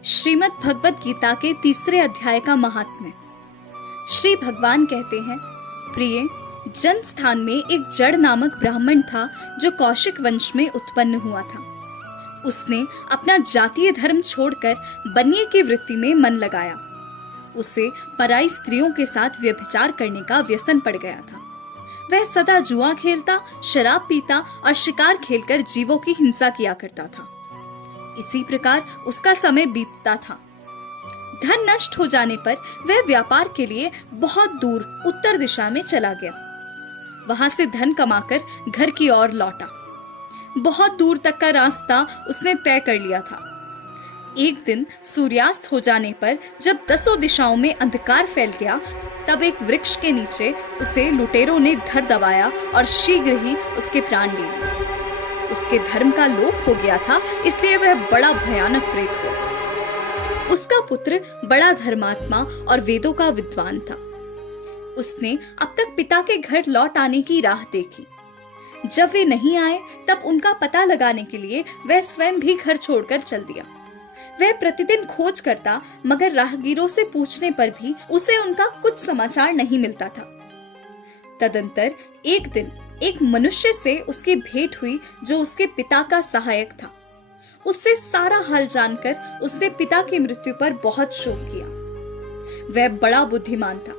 श्रीमद् भगवत गीता के तीसरे अध्याय का महात्म्य। श्री भगवान कहते हैं, प्रिय, जन स्थान में एक जड़ नामक ब्राह्मण था जो कौशिक वंश में उत्पन्न हुआ था। उसने अपना जातीय धर्म छोड़कर बनिए की वृत्ति में मन लगाया। उसे पराई स्त्रियों के साथ व्यभिचार करने का व्यसन पड़ गया था। वह सदा जुआ खेलता, शराब पीता और शिकार खेलकर जीवों की हिंसा किया करता था। इसी प्रकार उसका समय बीतता था। धन नष्ट हो जाने पर वह व्यापार के लिए बहुत दूर उत्तर दिशा में चला गया। वहां से धन कमाकर घर की ओर लौटा। बहुत दूर तक का रास्ता उसने तय कर लिया था। एक दिन सूर्यास्त हो जाने पर जब दसों दिशाओं में अंधकार फैल गया, तब एक वृक्ष के नीचे उसे लुटेरों ने धर दबाया और शीघ्र ही उसके प्राण ले लिए। उसके धर्म का लोप हो गया था, इसलिए वह बड़ा भयानक प्रेत हुआ। उसका पुत्र बड़ा धर्मात्मा और वेदों का विद्वान था। उसने अब तक पिता के घर लौट आने की राह देखी। जब वे नहीं आए, तब उनका पता लगाने के लिए वह स्वयं भी घर छोड़कर चल दिया। वह प्रतिदिन खोज करता, मगर राहगीरों से पूछने पर भी उसे उनका कुछ समाचार नहीं मिलता था। तदंतर एक दिन एक मनुष्य से उसकी भेंट हुई जो उसके पिता का सहायक था। उससे सारा हाल जानकर उसने पिता की मृत्यु पर बहुत शोक किया। वह बड़ा बुद्धिमान था।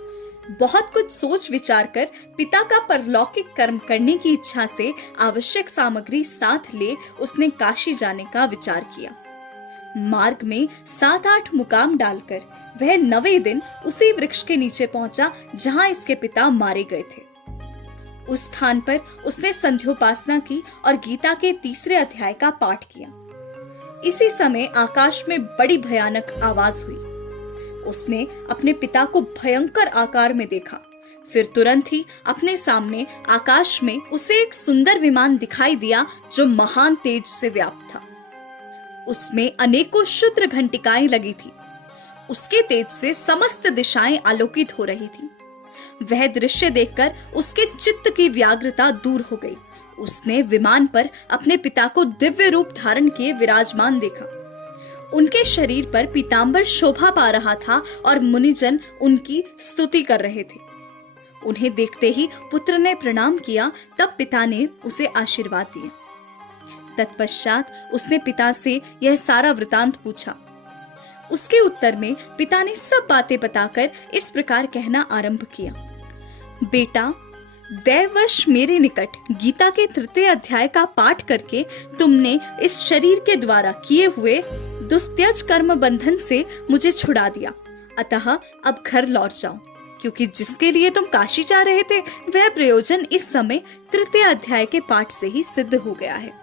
बहुत कुछ सोच विचार कर पिता का परलौकिक कर्म करने की इच्छा से आवश्यक सामग्री साथ ले उसने काशी जाने का विचार किया। मार्ग में 7-8 मुकाम डालकर वह 9वें दिन उसी वृक्ष के नीचे पहुंचा जहां इसके पिता मारे गए थे। उस स्थान पर उसने संध्योपासना की और गीता के तीसरे अध्याय का पाठ किया। इसी समय आकाश में बड़ी भयानक आवाज हुई। उसने अपने पिता को भयंकर आकार में देखा। फिर तुरंत ही अपने सामने आकाश में उसे एक सुंदर विमान दिखाई दिया जो महान तेज से व्याप्त था। उसमें अनेकों क्षुद्र घंटिकाएं लगी थी। उसके तेज से समस्त दिशाएं आलोकित हो रही थी। वह दृश्य देखकर उसके चित्त की व्याग्रता दूर हो गई। उसने विमान पर अपने पिता को दिव्य रूप धारण किए विराजमान देखा। उनके शरीर पर पीतांबर शोभा पा रहा था और मुनिजन उनकी स्तुति कर रहे थे। उन्हें देखते ही पुत्र ने प्रणाम किया। तब पिता ने उसे आशीर्वाद दिए। तत्पश्चात उसने पिता से यह सारा वृतांत पूछा। उसके उत्तर में पिता ने सब बातें बताकर इस प्रकार कहना आरंभ किया, बेटा, दैववश मेरे निकट गीता के तृतीय अध्याय का पाठ करके तुमने इस शरीर के द्वारा किए हुए दुस्त्यज कर्म बंधन से मुझे छुड़ा दिया। अतः अब घर लौट जाओ, क्योंकि जिसके लिए तुम काशी जा रहे थे वह प्रयोजन इस समय तृतीय अध्याय के पाठ से ही सिद्ध हो गया है।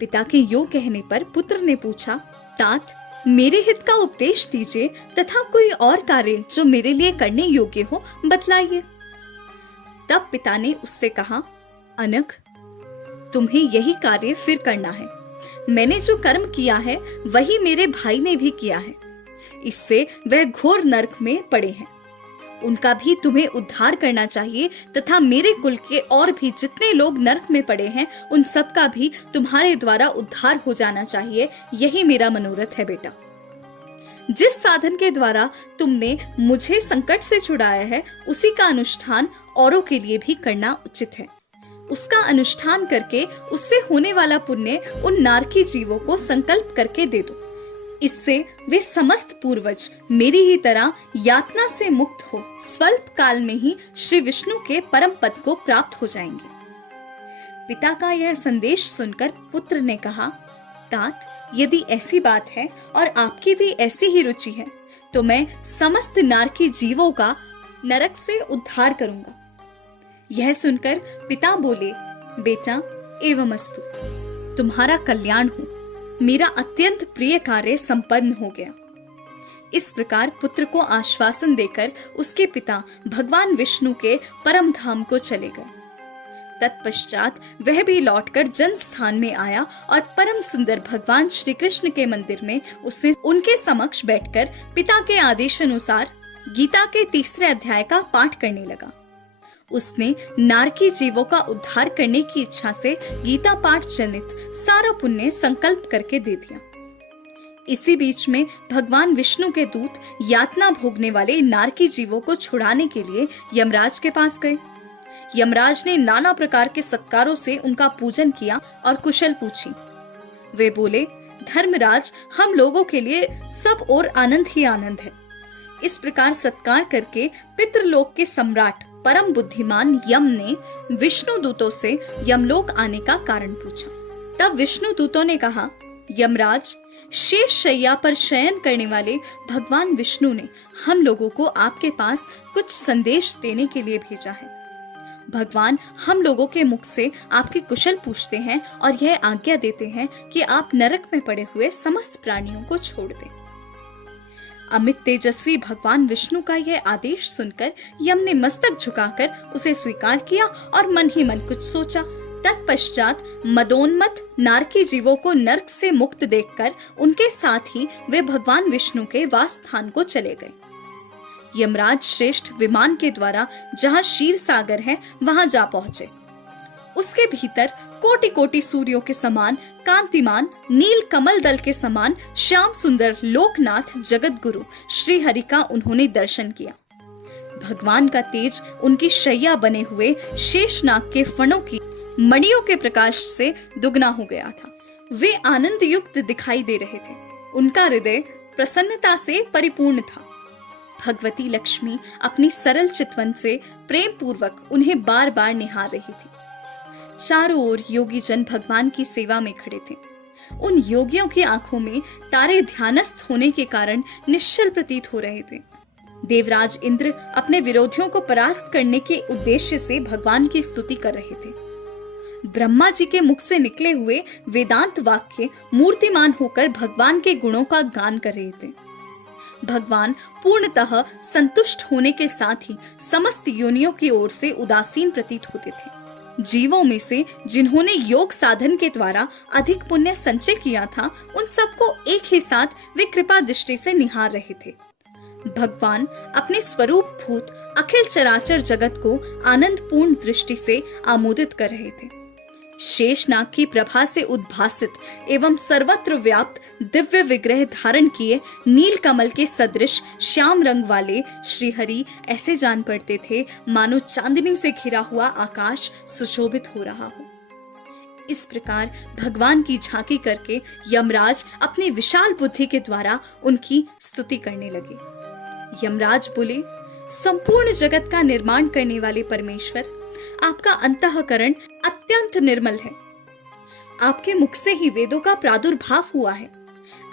पिता के यो कहने पर पुत्र ने पूछा, तात, मेरे हित का उपदेश दीजिए तथा कोई और कार्य जो मेरे लिए करने योग्य हो बतलाइए। तब पिता ने उससे कहा, अनघ, तुम्हें यही कार्य फिर करना है। मैंने जो कर्म किया है वही मेरे भाई ने भी किया है। इससे वह घोर नरक में पड़े हैं। उनका भी तुम्हें उद्धार करना चाहिए तथा मेरे कुल के और भी जितने लोग नरक में पड़े हैं उन सब का भी तुम्हारे द्वारा उद्धार हो जाना चाहिए। यही मेरा मनोरथ है बेटा। जिस साधन के द्वारा तुमने मुझे संकट से छुड़ाया है उसी का अनुष्ठान औरों के लिए भी करना उचित है। उसका अनुष्ठान करके उससे होने वाला पुण्य उन नारकी जीवों को संकल्प करके दे दो। इससे वे समस्त पूर्वज मेरी ही तरह यातना से मुक्त हो स्वल्प काल में ही श्री विष्णु के परम पद को प्राप्त हो जाएंगे। पिता का यह संदेश सुनकर पुत्र ने कहा, तात, यदि ऐसी बात है और आपकी भी ऐसी ही रुचि है तो मैं समस्त नारकी जीवों का नरक से उद्धार करूंगा। यह सुनकर पिता बोले, बेटा, एवमस्तु, तुम्हारा कल्याण हो। मेरा अत्यंत प्रिय कार्य संपन्न हो गया। इस प्रकार पुत्र को आश्वासन देकर उसके पिता भगवान विष्णु के परम धाम को चले गए। तत्पश्चात वह भी लौटकर जन स्थान में आया और परम सुंदर भगवान श्री कृष्ण के मंदिर में उसने उनके समक्ष बैठकर पिता के आदेश अनुसार गीता के तीसरे अध्याय का पाठ करने लगा। उसने नारकी जीवों का उद्धार करने की इच्छा से गीता पाठ जनित सारा पुण्य संकल्प करके दे दिया। इसी बीच में भगवान विष्णु के दूत यातना भोगने वाले नारकी जीवों को छुड़ाने के लिए यमराज के पास गए। यमराज ने नाना प्रकार के सत्कारों से उनका पूजन किया और कुशल पूछी। वे बोले, धर्मराज, हम लोगों के लिए सब और आनंद ही आनंद है। इस प्रकार सत्कार करके पितृलोक के सम्राट परम बुद्धिमान यम ने विष्णु दूतों से यमलोक आने का कारण पूछा। तब विष्णु दूतों ने कहा, यमराज, शेष शैया पर शयन करने वाले भगवान विष्णु ने हम लोगों को आपके पास कुछ संदेश देने के लिए भेजा है। भगवान हम लोगों के मुख से आपके कुशल पूछते हैं और यह आज्ञा देते हैं कि आप नरक में पड़े हुए समस्त प्राणियों को छोड़ दें। अमित तेजस्वी भगवान विष्णु का यह आदेश सुनकर यम ने मस्तक झुकाकर उसे स्वीकार किया और मन ही मन कुछ सोचा। तत्पश्चात मदोन्मत्त नारकी जीवों को नरक से मुक्त देखकर उनके साथ ही वे भगवान विष्णु के वास स्थान को चले गए। यमराज श्रेष्ठ विमान के द्वारा जहां क्षीर सागर है वहां जा पहुंचे। उसके भीतर कोटि कोटि सूर्यों के समान कांतिमान, नील कमल दल के समान श्याम सुंदर लोकनाथ जगत गुरु श्री हरि का उन्होंने दर्शन किया। भगवान का तेज उनकी शैया बने हुए शेषनाग के फणों की मणियों के प्रकाश से दुगना हो गया था। वे आनंद युक्त दिखाई दे रहे थे। उनका हृदय प्रसन्नता से परिपूर्ण था। भगवती लक्ष्मी अपनी सरल चितवन से प्रेम पूर्वक उन्हें बार बार निहार रही थी। चारों ओर योगी जन भगवान की सेवा में खड़े थे। उन योगियों की आंखों में तारे ध्यानस्थ होने के कारण निश्चल प्रतीत हो रहे थे। देवराज इंद्र अपने विरोधियों को परास्त करने के उद्देश्य से भगवान की स्तुति कर रहे थे। ब्रह्मा जी के मुख से निकले हुए वेदांत वाक्य मूर्तिमान होकर भगवान के गुणों का गान कर रहे थे। भगवान पूर्णतः संतुष्ट होने के साथ ही समस्त योनियों की ओर से उदासीन प्रतीत होते थे। जीवों में से जिन्होंने योग साधन के द्वारा अधिक पुण्य संचय किया था, उन सबको एक ही साथ वे कृपा दृष्टि से निहार रहे थे। भगवान अपने स्वरूप भूत अखिल चराचर जगत को आनंद पूर्ण दृष्टि से आमोदित कर रहे थे। शेषनाग की प्रभा से उद्भासित एवं सर्वत्र व्याप्त दिव्य विग्रह धारण किए नील कमल के सदृश श्याम रंग वाले श्रीहरि ऐसे जान पड़ते थे मानो चांदनी से घिरा हुआ आकाश सुशोभित हो रहा हो। इस प्रकार भगवान की झांकी करके यमराज अपनी विशाल बुद्धि के द्वारा उनकी स्तुति करने लगे। यमराज बोले, संपूर्ण जगत का निर्माण करने वाले परमेश्वर, आपका अंतःकरण अत्यंत निर्मल है। आपके मुख से ही वेदों का प्रादुर्भाव हुआ है।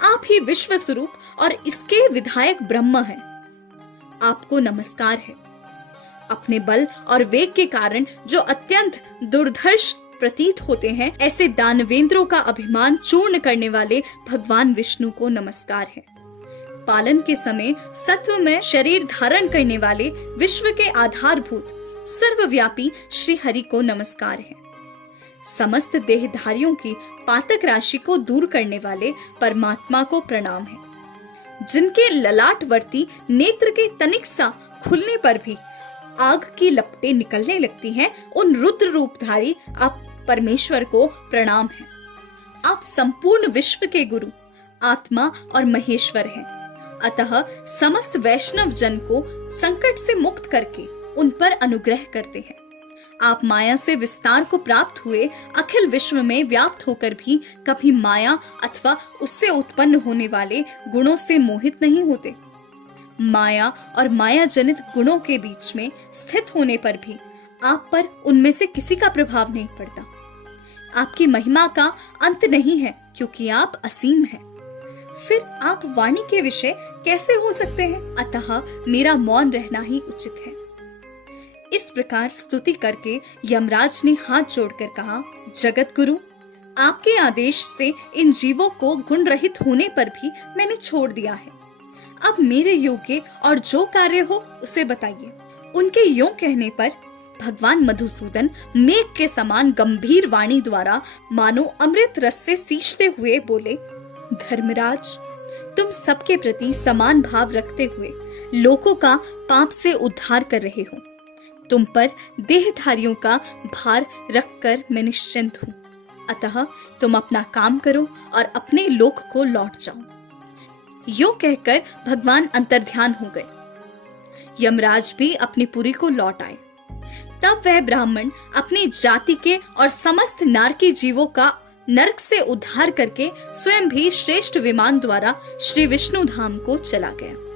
आप ही विश्व स्वरूप और इसके विधायक ब्रह्म हैं। आपको नमस्कार है। अपने बल और वेग के कारण जो अत्यंत दुर्धर्ष प्रतीत होते हैं, ऐसे दानवेंद्रों का अभिमान चूर्ण करने वाले भगवान विष्णु को नमस्कार है। पालन के समय सत्व में शरीर धारण करने वाले विश्व के आधारभूत सर्वव्यापी श्री हरि को नमस्कार है। समस्त देहधारियों की पातक राशि को दूर करने वाले परमात्मा को प्रणाम है। जिनके ललाटवर्ती नेत्र के तनिक सा खुलने पर भी आग की लपटें निकलने लगती हैं, उन रुद्र रूपधारी आप परमेश्वर को प्रणाम है। आप संपूर्ण विश्व के गुरु, आत्मा और महेश्वर हैं। अतः समस्त वैष्णव जन को संकट से मुक्त करके उन पर अनुग्रह करते हैं। आप माया से विस्तार को प्राप्त हुए अखिल विश्व में व्याप्त होकर भी कभी माया अथवा उससे उत्पन्न होने वाले गुणों से मोहित नहीं होते। माया और माया जनित गुणों के बीच में स्थित होने पर भी आप पर उनमें से किसी का प्रभाव नहीं पड़ता। आपकी महिमा का अंत नहीं है, क्योंकि आप असीम हैं। फिर आप वाणी के विषय कैसे हो सकते हैं? अतः मेरा मौन रहना ही उचित है। इस प्रकार स्तुति करके यमराज ने हाथ जोड़कर कहा, जगत गुरु, आपके आदेश से इन जीवों को गुण रहित होने पर भी मैंने छोड़ दिया है। अब मेरे योग्य और जो कार्य हो उसे बताइए। उनके यों कहने पर भगवान मधुसूदन मेघ के समान गंभीर वाणी द्वारा मानो अमृत रस से सींचते हुए बोले, धर्मराज, तुम सबके प्रति समान भाव रखते हुए लोगों का पाप से उद्धार कर रहे हो। तुम पर देहधारियों का भार रखकर मैं निश्चिंत हूँ। अतः तुम अपना काम करो और अपने लोक को लौट जाओ। यूं कहकर भगवान अंतर्ध्यान हो गए। यमराज भी अपनी पुरी को लौट आए। तब वह ब्राह्मण अपनी जाति के और समस्त नारकी जीवों का नरक से उद्धार करके स्वयं भी श्रेष्ठ विमान द्वारा श्री विष्णु धाम को चला गया।